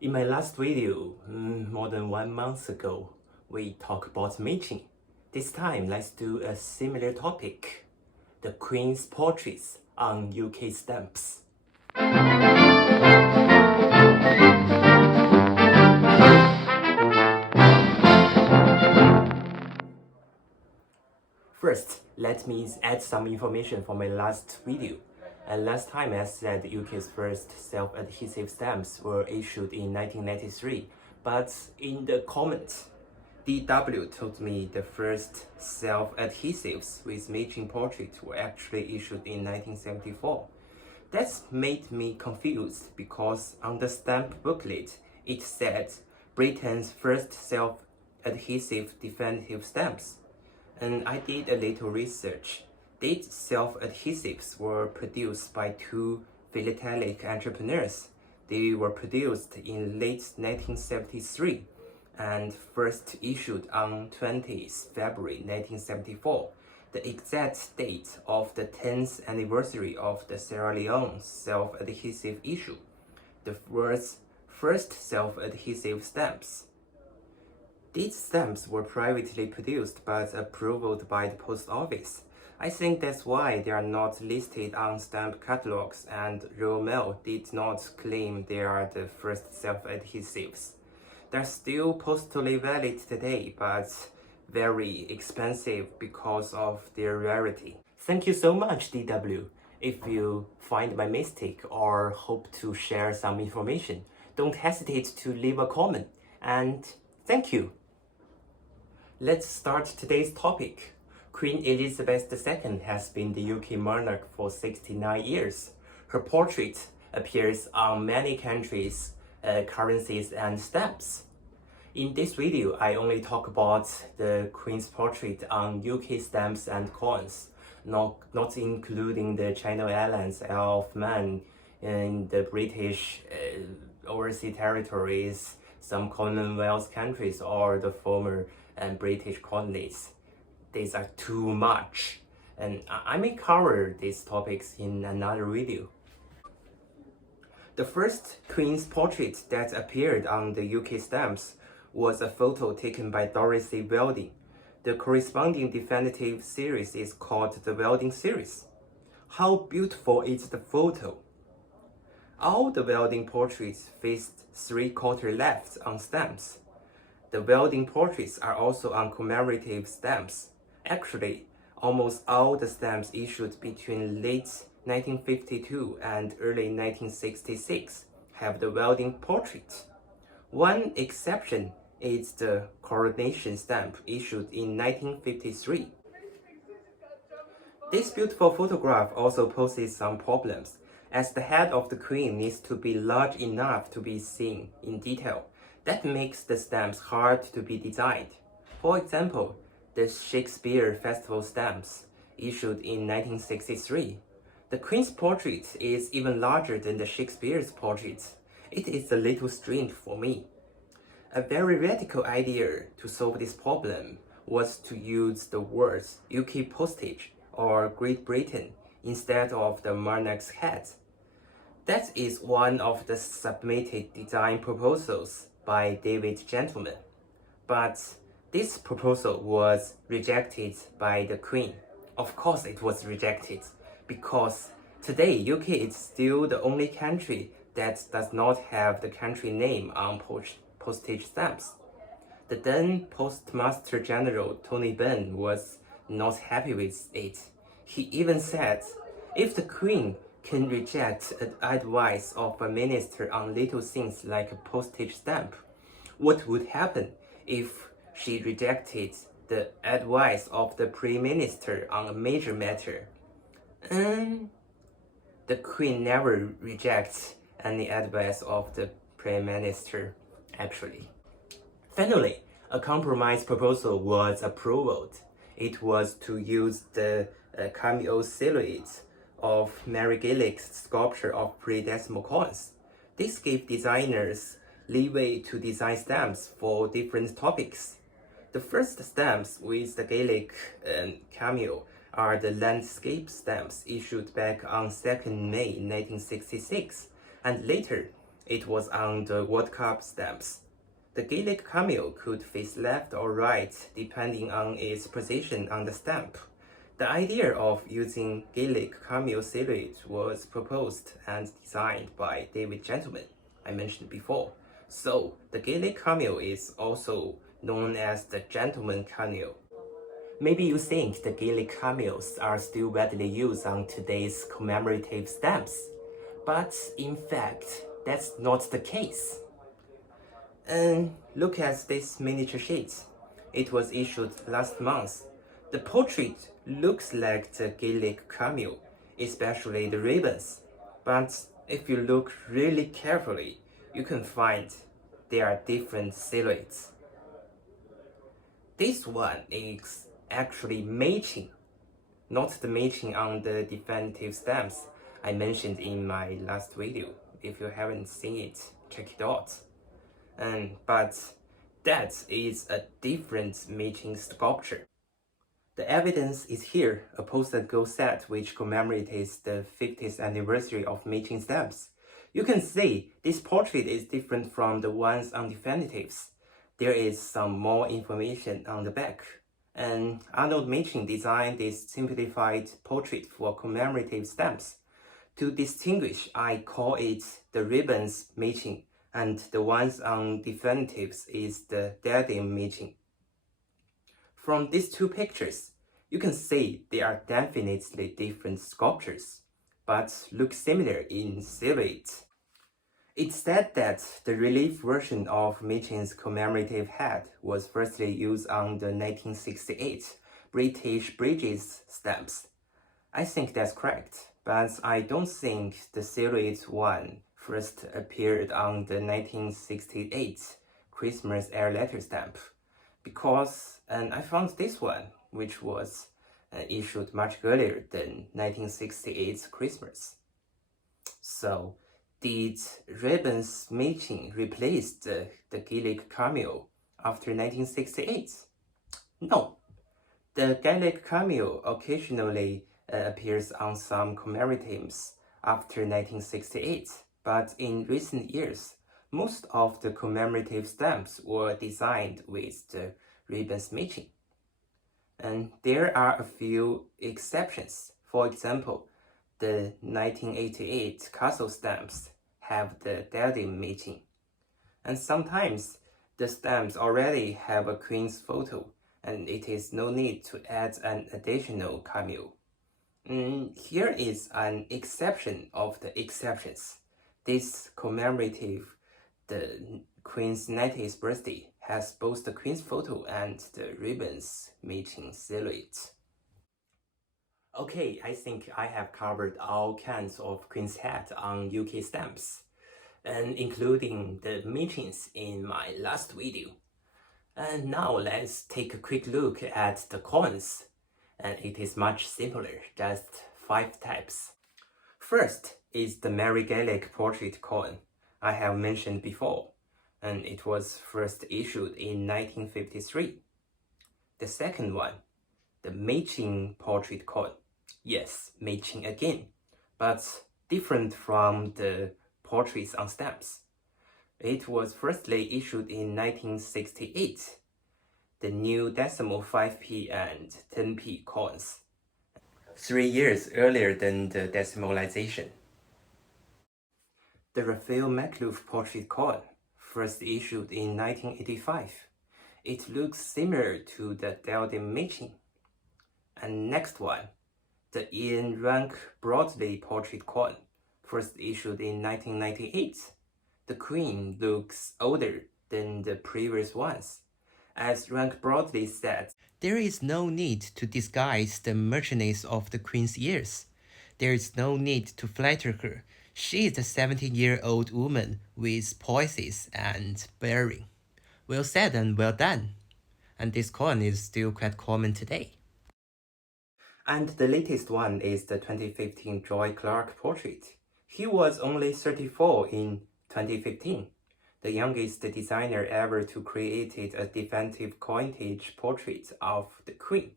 In my last video, more than 1 month ago, we talked about mating. This time, let's do a similar topic, the Queen's portraits on UK stamps. First, let me add some information from my last video. Last time I said UK's first self-adhesive stamps were issued in 1993, but in the comments, DW told me the first self-adhesives with matching portraits were actually issued in 1974. That made me confused because on the stamp booklet it said Britain's first self-adhesive definitive stamps. And I did a little research. These self-adhesives were produced by two philatelic entrepreneurs. They were produced in late 1973 and first issued on 20th February 1974, the exact date of the 10th anniversary of the Sierra Leone self-adhesive issue, the world's first self-adhesive stamps. These stamps were privately produced but approved by the post office. I think that's why they are not listed on stamp catalogs, and Royal Mail did not claim they are the first self-adhesives. They're still postally valid today, but very expensive because of their rarity. Thank you so much, DW. If you find my mistake or hope to share some information, don't hesitate to leave a comment, and thank you. Let's start today's topic. Queen Elizabeth II has been the UK monarch for 69 years. Her portrait appears on many countries' currencies and stamps. In this video, I only talk about the Queen's portrait on UK stamps and coins, not including the Channel Islands, Isle of Man, and the British overseas territories, some Commonwealth countries, or the former British colonies. These are too much, and I may cover these topics in another video. The first Queen's portrait that appeared on the UK stamps was a photo taken by Dorothy Welding. The corresponding definitive series is called the Welding series. How beautiful is the photo! All the Welding portraits faced 3/4 left on stamps. The Welding portraits are also on commemorative stamps. Actually, almost all the stamps issued between late 1952 and early 1966 have the Welding portrait. One exception is the coronation stamp issued in 1953. This beautiful photograph also poses some problems, as the head of the Queen needs to be large enough to be seen in detail. That makes the stamps hard to be designed. For example, the Shakespeare Festival stamps issued in 1963. The Queen's portrait is even larger than the Shakespeare's portrait. It is a little strange for me. A very radical idea to solve this problem was to use the words UK postage or Great Britain instead of the monarch's head. That is one of the submitted design proposals by David Gentleman. But this proposal was rejected by the Queen. Of course it was rejected, because today UK is still the only country that does not have the country name on postage stamps. The then Postmaster General Tony Benn was not happy with it. He even said, if the Queen can reject advice of a minister on little things like a postage stamp, what would happen if she rejected the advice of the Prime Minister on a major matter? The Queen never rejects any advice of the Prime Minister, actually. Finally, a compromise proposal was approved. It was to use the Cameo silhouette of Mary Gillick's sculpture of pre-decimal coins. This gave designers leeway to design stamps for different topics. The first stamps with the Gaelic Cameo are the landscape stamps issued back on 2nd May 1966, and later It was on the World Cup stamps. The Gaelic Cameo could face left or right depending on its position on the stamp. The idea of using Gaelic Cameo silhouette was proposed and designed by David Gentleman, I mentioned before. So the Gaelic Cameo is also known as the Gentleman Cameo. Maybe you think the Gaelic cameos are still widely used on today's commemorative stamps, but in fact, that's not the case. And look at this miniature sheet. It was issued last month. The portrait looks like the Gaelic cameo, especially the ribbons. But if you look really carefully, you can find there are different silhouettes. This one is actually matching, not the matching on the definitive stamps I mentioned in my last video. If you haven't seen it, check it out. But that is a different matching sculpture. The evidence is here, a posted gold set which commemorates the 50th anniversary of matching stamps. You can see this portrait is different from the ones on definitives. There is some more information on the back. And Arnold Matching designed this simplified portrait for commemorative stamps. To distinguish, I call it the ribbons matching, and the ones on definitives is the diadem matching. From these two pictures, you can see they are definitely different sculptures, but look similar in silhouette. It's said that the relief version of Matching's commemorative hat was firstly used on the 1968 British Bridges stamps. I think that's correct, but I don't think the silhouette one first appeared on the 1968 Christmas air letter stamp, because I found this one, which was issued much earlier than 1968's Christmas. So, did ribbons matching replace the Gaelic cameo after 1968? No. The Gaelic cameo occasionally appears on some commemoratives after 1968, but in recent years, most of the commemorative stamps were designed with the ribbons matching. And there are a few exceptions. For example, the 1988 castle stamps have the diadem matching. And sometimes the stamps already have a queen's photo, and it is no need to add an additional cameo. Here is an exception of the exceptions. This commemorative, the Queen's 90th birthday, has both the Queen's photo and the ribbons matching silhouette. Okay, I think I have covered all kinds of Queen's hat on UK stamps, and including the matchings in my last video. And now let's take a quick look at the coins. And it is much simpler, just 5 types. First is the Mary Gaelic portrait coin I have mentioned before, and it was first issued in 1953. The second one, the matching portrait coin. Yes, matching again, but different from the portraits on stamps. It was firstly issued in 1968. The new decimal 5p and 10p coins, 3 years earlier than the decimalization. The Raphael McLuff portrait coin, first issued in 1985. It looks similar to the diadem matching. And next one, the Ian Rank Broadley portrait coin, first issued in 1998. The queen looks older than the previous ones. As Rank Broadley said, there is no need to disguise the maturity of the queen's years. There is no need to flatter her. She is a 70-year-old woman with poise and bearing. Well said and well done. And this coin is still quite common today. And the latest one is the 2015 Joy Clark portrait. He was only 34 in 2015. The youngest designer ever to create a definitive coinage portrait of the Queen.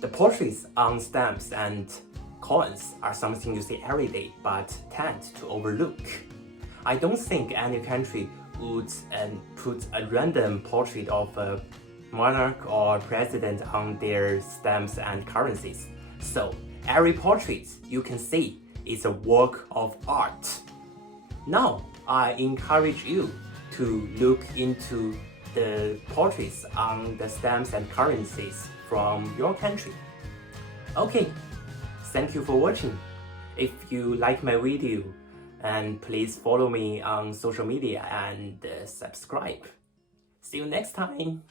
The portraits on stamps and coins are something you see every day but tend to overlook. I don't think any country would put a random portrait of a monarch or president on their stamps and currencies. So every portrait you can see is a work of art. Now I encourage you to look into the portraits on the stamps and currencies from your country. Okay, thank you for watching. If you like my video, and please follow me on social media and subscribe. See you next time.